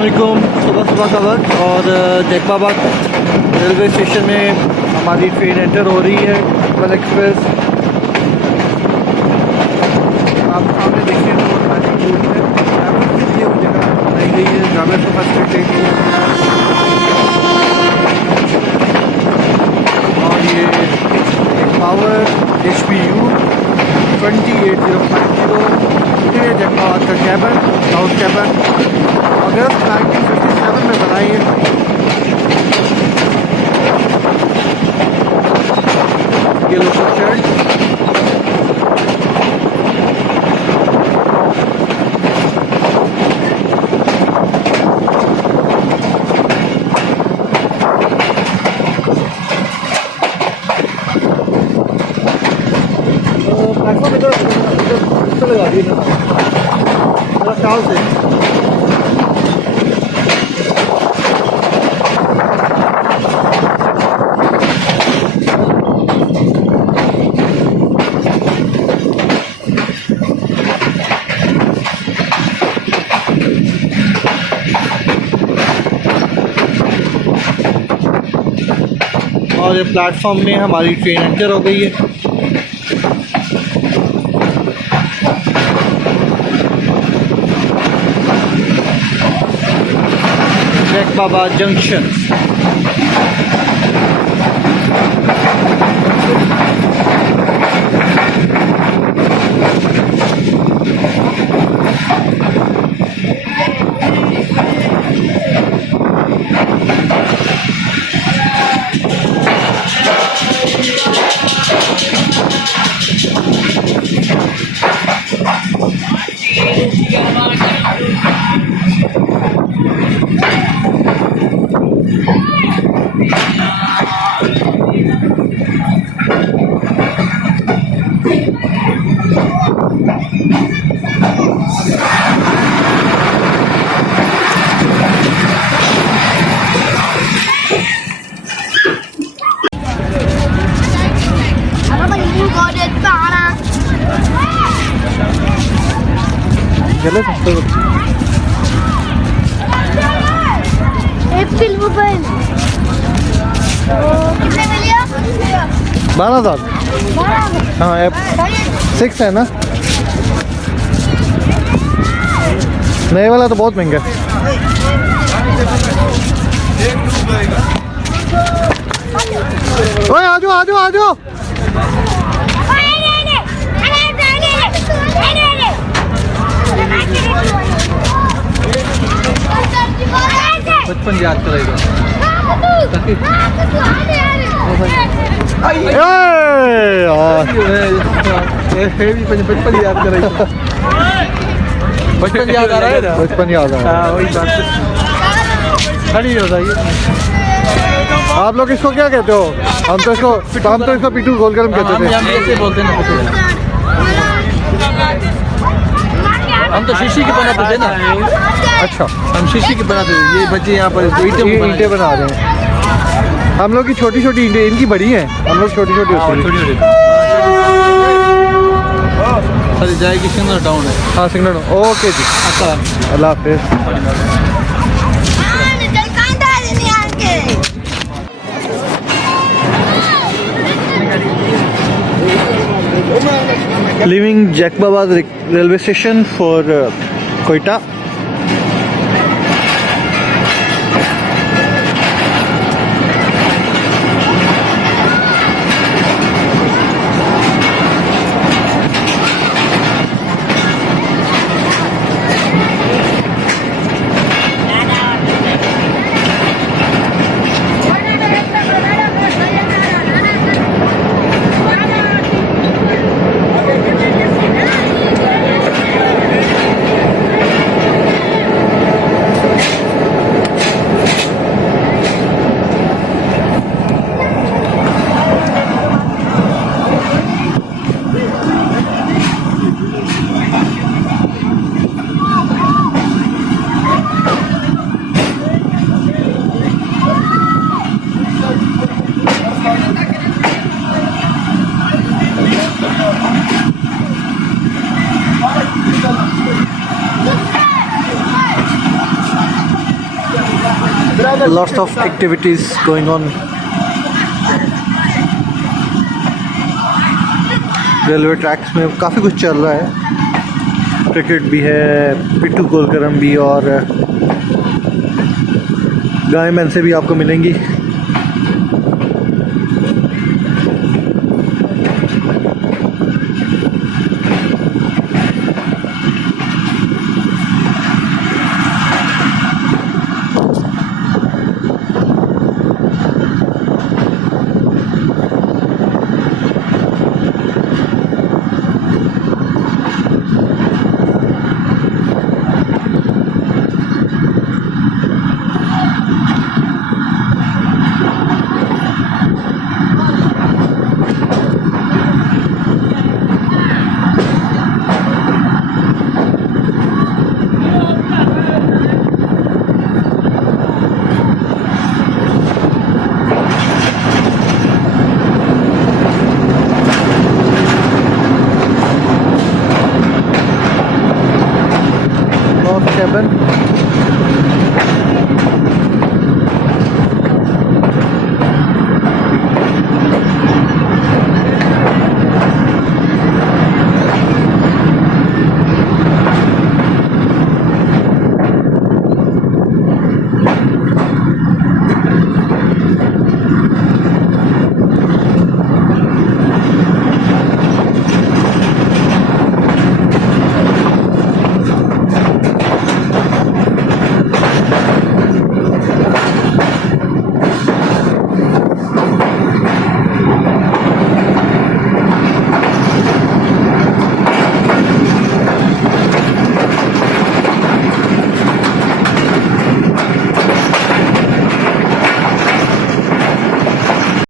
अस्सलामुअलैकुम। सुबह सुबह का वक्त और जैकबाबाद रेलवे स्टेशन में हमारी ट्रेन एंटर हो रही है, अकबर एक्सप्रेस। आप सामने देखिए रोड में ट्रैवल के लिए वो जगह बनाई गई है, ट्रैवल को फैसिलिटेट। और ये पावर HPU 28050 ये जैकबाबाद का कैबन, साउथ कैबन, अगस्त 1957 में बनाई है। ये लोकल चर्च, प्लेटफॉर्म इधर लगा दिए ना मेरा ख्याल से। और ये प्लेटफॉर्म में हमारी ट्रेन एंटर हो गई है। जैकबाबाद जंक्शन। गलत एप्पल मोबाइल कितने में लिया? 12,000। हाँ ऐप 6 है ना, नए वाला तो बहुत महंगा है। ओए आ जाओ आ जाओ आ जाओ। 55 याद करेगा। बचपन याद करेगा। बचपन याद आ रहा है ना, बचपन याद आ रहा है। वही बात खड़ी हो रही है। आप लोग इसको क्या कहते हो? हम तो इसको पिथो गोल गरम कहते थे। ऐसे बोलते हैं। हम तो शीशी की बनाते थे ना। अच्छा, हम शीशी की बनाते थे। ये बच्चे यहाँ पर ईंटें बना रहे हैं। हम लोग की छोटी छोटी ईंटें, इनकी बड़ी हैं। हम लोग छोटी छोटी छोटी। सर जाएगी सिग्नल डाउन है। हाँ सिग्नल डाउन। ओके जी, अल्लाह हाफिज़। Leaving Jacobabad railway station for Quetta. lots of activities going on. Railway tracks में काफ़ी कुछ चल रहा है, क्रिकेट भी है, पिट्ठू गोल गरम भी, और गाय भैंसे भी आपको मिलेंगी। cabin.